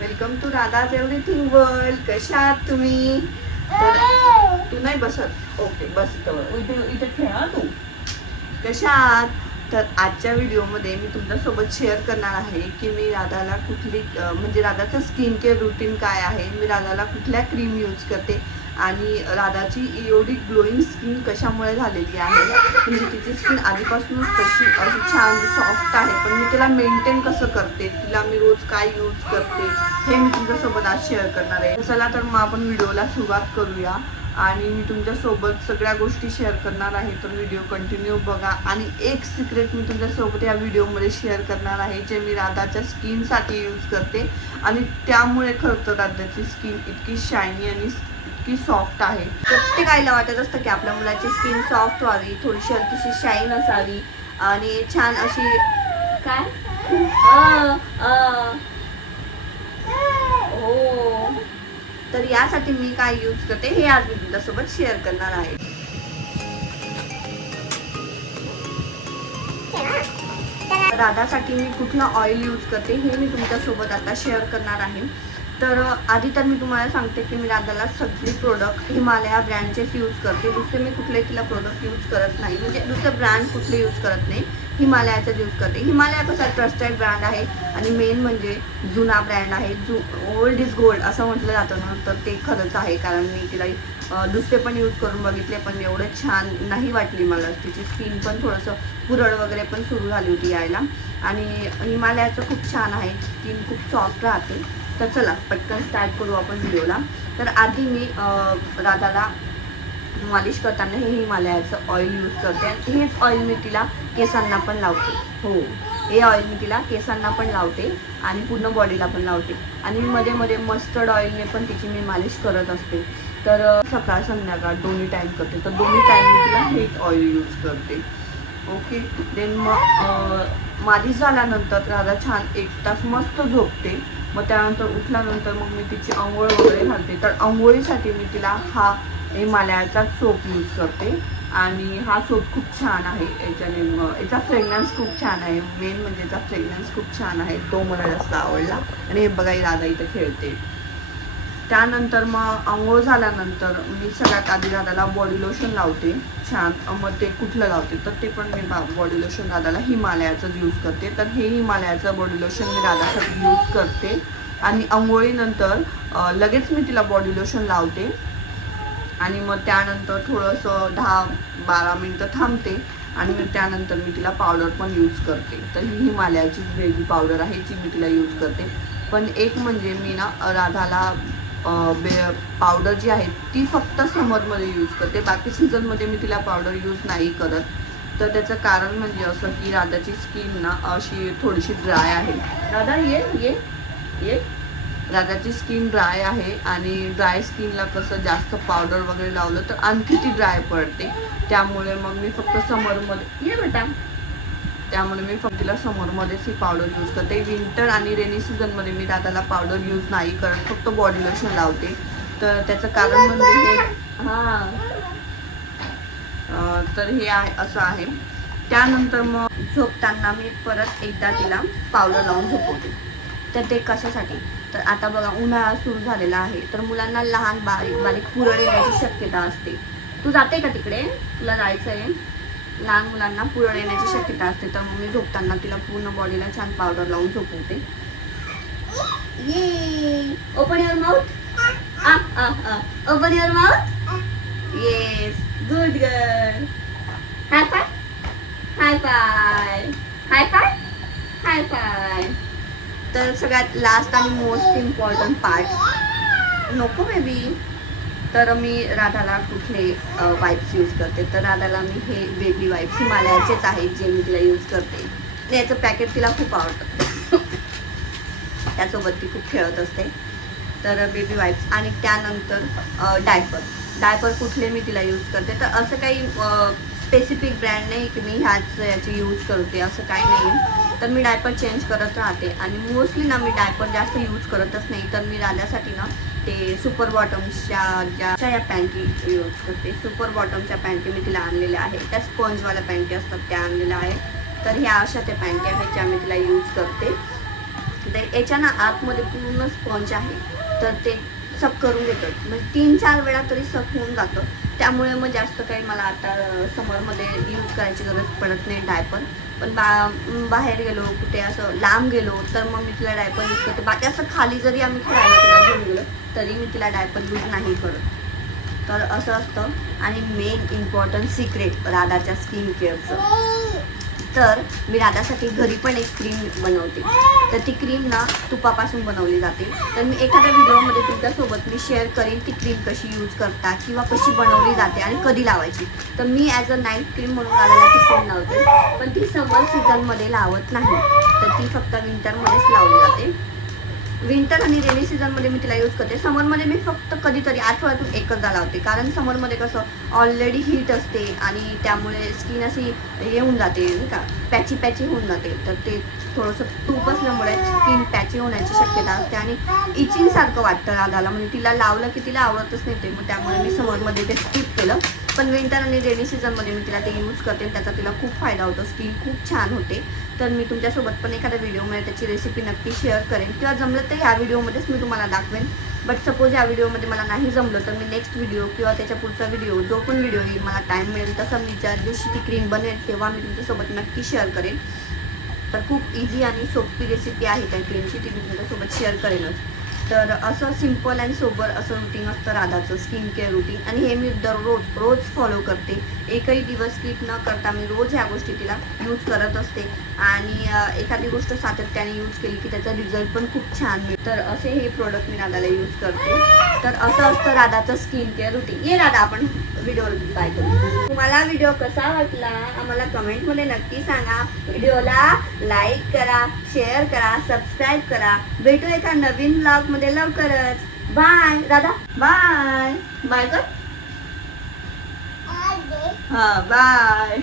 Welcome to Radha's everything world. कशा आहात तुम्ही? तर तू नाही बसत. ओके बस इथे इथे खेळा तू. कशा आहात? तर आजच्या व्हिडिओमध्ये मी तुमच्यासोबत शेअर करणार आहे की मी राधाला कुठली म्हणजे राधाचं स्किन केअर रुटीन काय आहे, मी राधाला कुठल्या क्रीम यूज करते आणि राधाची एवढी ग्लोईंग स्किन कशामुळे झालेली आहे. म्हणजे तिची स्किन आधीपासूनच कशी अशी छान सॉफ्ट आहे, पण मी तिला मेंटेन कसं करते, तिला मी रोज काय यूज करते हे मी तुमच्यासोबत आज शेअर करणार आहे. चला तर मग आपण व्हिडिओला सुरुवात करूया आणि मी तुमच्यासोबत सगळ्या गोष्टी शेअर करणार आहे. तर व्हिडिओ कंटिन्यू बघा. आणि एक सिक्रेट मी तुमच्यासोबत या व्हिडिओमध्ये शेअर करणार आहे जे मी राधाच्या स्किनसाठी यूज करते आणि त्यामुळे खरं तर राधाची स्किन इतकी शायनी आणि इतकी सॉफ्ट आहे. प्रत्येक आईला वाटत असतं की आपल्या मुलाची स्किन सॉफ्ट व्हावी, थोडीशी हलकीशी शाईन असावी आणि छान अशी काय हो. तर यासाठी मी काय यूज करते हे आज मी तुमच्यासोबत शेअर करणार आहे. राधासाठी मी कुठलं ऑइल यूज करते हे मी तुमच्यासोबत आता शेअर करणार आहे. तर आधी तर मी तुम्हाला सांगते की मी राधाला सगळी प्रोडक्ट हिमालया ब्रँडचेच यूज करते. दुसरे मी कुठले तिला प्रोडक्ट यूज करत नाही, म्हणजे दुसरे ब्रँड कुठले यूज करत नाही, हिमालयाचाच यूज करते. हिमालया कसा ट्रस्टेड ब्रँड आहे आणि मेन म्हणजे जुना ब्रँड आहे. ओल्ड इज गोल्ड असं म्हटलं जातं ना, तर ते खरंच आहे. कारण मी तिला दुसरे पण यूज करून बघितले पण एवढं छान नाही वाटली मला. तिची स्किन पण थोडंसं पुरळ वगैरे पण सुरू झाली होती यायला. आणि हिमालयाचं खूप छान आहे, स्किन खूप सॉफ्ट राहते. तर चला पटकन स्टार्ट करू आपण व्हिडिओला. तर आधी मी राधाला मालिश करताना हे हिमालयाचं ऑइल यूज करते आणि हेच ऑइल मी तिला केसांना पण लावते. हो, हे ऑइल मी तिला केसांना पण लावते आणि पूर्ण बॉडीला पण लावते. आणि मध्ये मध्ये मस्टर्ड ऑइलने पण तिची मी मालिश करत असते. तर सकाळ संध्याकाळ दोन्ही टाईम करते. तर दोन्ही टाईम मी तिला हेच ऑइल यूज करते. ओके. देन मग मालिश झाल्यानंतर राधा छान 1 तास मस्त झोपते. मग त्यानंतर उठल्यानंतर मग मी तिची आंघोळ वगैरे घालते. तर आंघोळीसाठी मी तिला हा हिमालयाचा सोप यूज करते आणि हा सोप खूप छान आहे. याचा फ्रेग्रन्स खूप छान आहे. मेन म्हणजे याचा फ्रेग्रन्स खूप छान आहे, तो मला जास्त आवडला. आणि हे बघा राधा इथं खेळते. त्यानंतर मग आंघोळ झाल्यानंतर मी सगळ्यात आधी राधाला बॉडी लोशन लावते छान. मग ते कुठलं लावते तर ते पण मी बॉडी लोशन राधाला हिमालयाचंच यूज करते. तर हे हिमालयाचं बॉडी लोशन मी राधासाठी यूज करते आणि आंघोळीनंतर लगेच मी तिला बॉडी लोशन लावते आणि मग त्यानंतर थोडंसं 10-12 मिनटं थांबते आणि मग त्यानंतर मी तिला पावडर पण यूज करते. तर ही हिमालयाचीच बेबी पावडर आहे जी मी तिला यूज करते. पण एक म्हणजे मी ना राधाला पावडर जी आहे ती फक्त समरमध्ये यूज करते, बाकी सीझनमध्ये मी तिला पावडर यूज नाही करत. तर त्याचं कारण म्हणजे असं की राधाची स्किन ना अशी थोडीशी ड्राय आहे. राधा ये ये ये राधाची स्किन ड्राय आहे आणि ड्राय स्किनला कसं जास्त पावडर वगैरे लावलं तर आणखी ती ड्राय पडते. त्यामुळे मग मी फक्त समरमध्ये ये बेटा त्यामुळे मी फक्त तिला समरमध्येच ही पावडर यूज करते. विंटर आणि रेनी सीझनमध्ये मी राधाला पावडर यूज नाही करत, फक्त बॉडी लोशन लावते. तर त्याचं कारण म्हणजे हे तर हे आहे असं आहे. त्यानंतर मग झोपताना मी परत एकदा तिला पावडर लावून झोपवते. तर ते कशासाठी, तर आता बघा उन्हाळा सुरू झालेला आहे, तर मुलांना लहान बारीक बारीक पुरळ येण्याची शक्यता असते. तू जाते का तिकडे, तुला जायचं आहे? लहान मुलांना पुरळ येण्याची शक्यता असते. तर मग मी झोपताना तिला पूर्ण बॉडीला छान पावडर लावून झोपवते. Open your mouth. Open your mouth. Yes, good girl. High five, high five, high five, high five. तर सगळ्यात लास्ट आणि मोस्ट इम्पॉर्टंट पार्ट, नको बेबी. तर मी राधाला कुठले वाईप्स यूज करते, तर राधाला मी हे बेबी वाईप्स हिमालयाचेच आहेत जे मी तिला यूज करते. याचं पॅकेट तिला खूप आवडतं, त्यासोबत ती खूप खेळत असते. तर बेबी वाईप्स आणि त्यानंतर डायपर कुठले मी तिला यूज करते. तर असं काही स्पेसिफिक ब्रँड नाही की मी याची यूज करते असं काही नाही. तर मी डायपर चेंज करत राहते आणि मोस्टली ना मी डायपर जास्त यूज करतच नाही. तर मी राधासाठी ना ते सुपर बॉटम्सच्या या पॅन्टी यूज करते. सुपर बॉटमच्या पॅन्टी मी तिला आणलेल्या आहेत, त्या स्पंजवाल्या पॅन्टी असतात त्या आणलेल्या आहेत. तर ह्या अशा त्या पॅन्टी आहेत ज्या मी तिला यूज करते. तर याच्या ना आतमध्ये पूर्ण स्पंज आहे, तर ते सक करून घेतात. म्हणजे 3-4 वेळा तरी सक होऊन जातं. त्यामुळे मग जास्त काही मला आता समरमध्ये यूज करायची गरज पडत नाही डायपर. पण बाहेर गेलो कुठे असं लांब गेलो तर मग मी तिला डायपर यूज करते. बाकी असं खाली जरी आम्ही खेळायला तिला घेऊन गेलो तरी मी तिला डायपर यूज नाही करत. तर असं असतं. आणि मेन इम्पॉर्टंट सिक्रेट राधाच्या स्किन केअरचं, तर मी राधासाठी घरी पण एक क्रीम बनवते. तर ती क्रीम ना तुपापासून बनवली जाते. तर मी एखाद्या व्हिडिओमध्ये तुमच्यासोबत मी शेअर करेन ती क्रीम कशी यूज करता किंवा कशी बनवली जाते आणि कधी लावायची. तर मी ॲज अ नाईट क्रीम म्हणून राधाला ती क्रीम लावते, पण ती समर सीझनमध्ये लावत नाही. तर ती फक्त विंटरमध्येच लावली जाते. विंटर आणि रेनी सीझनमध्ये मी तिला यूज करते. समरमध्ये मी फक्त कधीतरी आठवड्यातून एकदा लावते, कारण समरमध्ये कसं ऑलरेडी हीट असते आणि त्यामुळे स्किन अशी येऊन जाते नाही का, पॅची होऊन जाते. तर ते थोडंसं तूप असल्यामुळे स्किन पॅची होण्याची शक्यता असते आणि इचिंगसारखं वाटतं राधाला. म्हणजे तिला लावलं की तिला आवडतच नाही ते. मग त्यामुळे मी समरमध्ये ते स्किप केलं. पण विंटर आणि रेनी सीझनमध्ये मी तिला ते यूज करते आणि त्याचा तिला खूप फायदा होतो. स्किन खूप छान होते. तर मी तुमच्यासोबत पण एखाद्या व्हिडिओमध्ये त्याची रेसिपी नक्की शेअर करेन, किंवा जमलं तर ह्या व्हिडिओमध्येच मी तुम्हाला दाखवेन. बट सपोज या व्हिडिओमध्ये मला नाही जमलं तर मी नेक्स्ट व्हिडिओ किंवा त्याच्या पुढचा व्हिडिओ, जो पण व्हिडिओ येईल मला टाईम मिळेल तसं मी ज्या दिवशी ती क्रीम बनेल तेव्हा मी तुमच्यासोबत नक्की शेअर करेन. तर खूप इझी आणि सोपी रेसिपी आहे त्या क्रीमची, ती मी तुमच्यासोबत शेअर करेनच. तर असं सिम्पल अँड सोबर असं रुटीन असतं राधाचं स्किन केअर रुटीन. आणि हे मी रोज फॉलो करते. एकही दिवस स्किप न करता मी रोज ह्या गोष्टी तिला यूज करत असते. आणि एखादी गोष्ट सातत्याने यूज केली की त्याचा रिझल्ट पण खूप छान मिळतो. तर असे हे प्रोडक्ट मी राधाला यूज करते. तर असं असतं राधाचं स्किन केअर रुटीन. ये राधा, आपण व्हिडिओवर बाय करू. तुम्हाला व्हिडिओ कसा वाटला आम्हाला कमेंटमध्ये नक्की सांगा. व्हिडिओला लाईक करा, शेअर करा, सबस्क्राईब करा. भेटू एका नवीन ब्लॉगमध्ये लवकरच. बाय राधा, बाय बाय कर. हां बाय.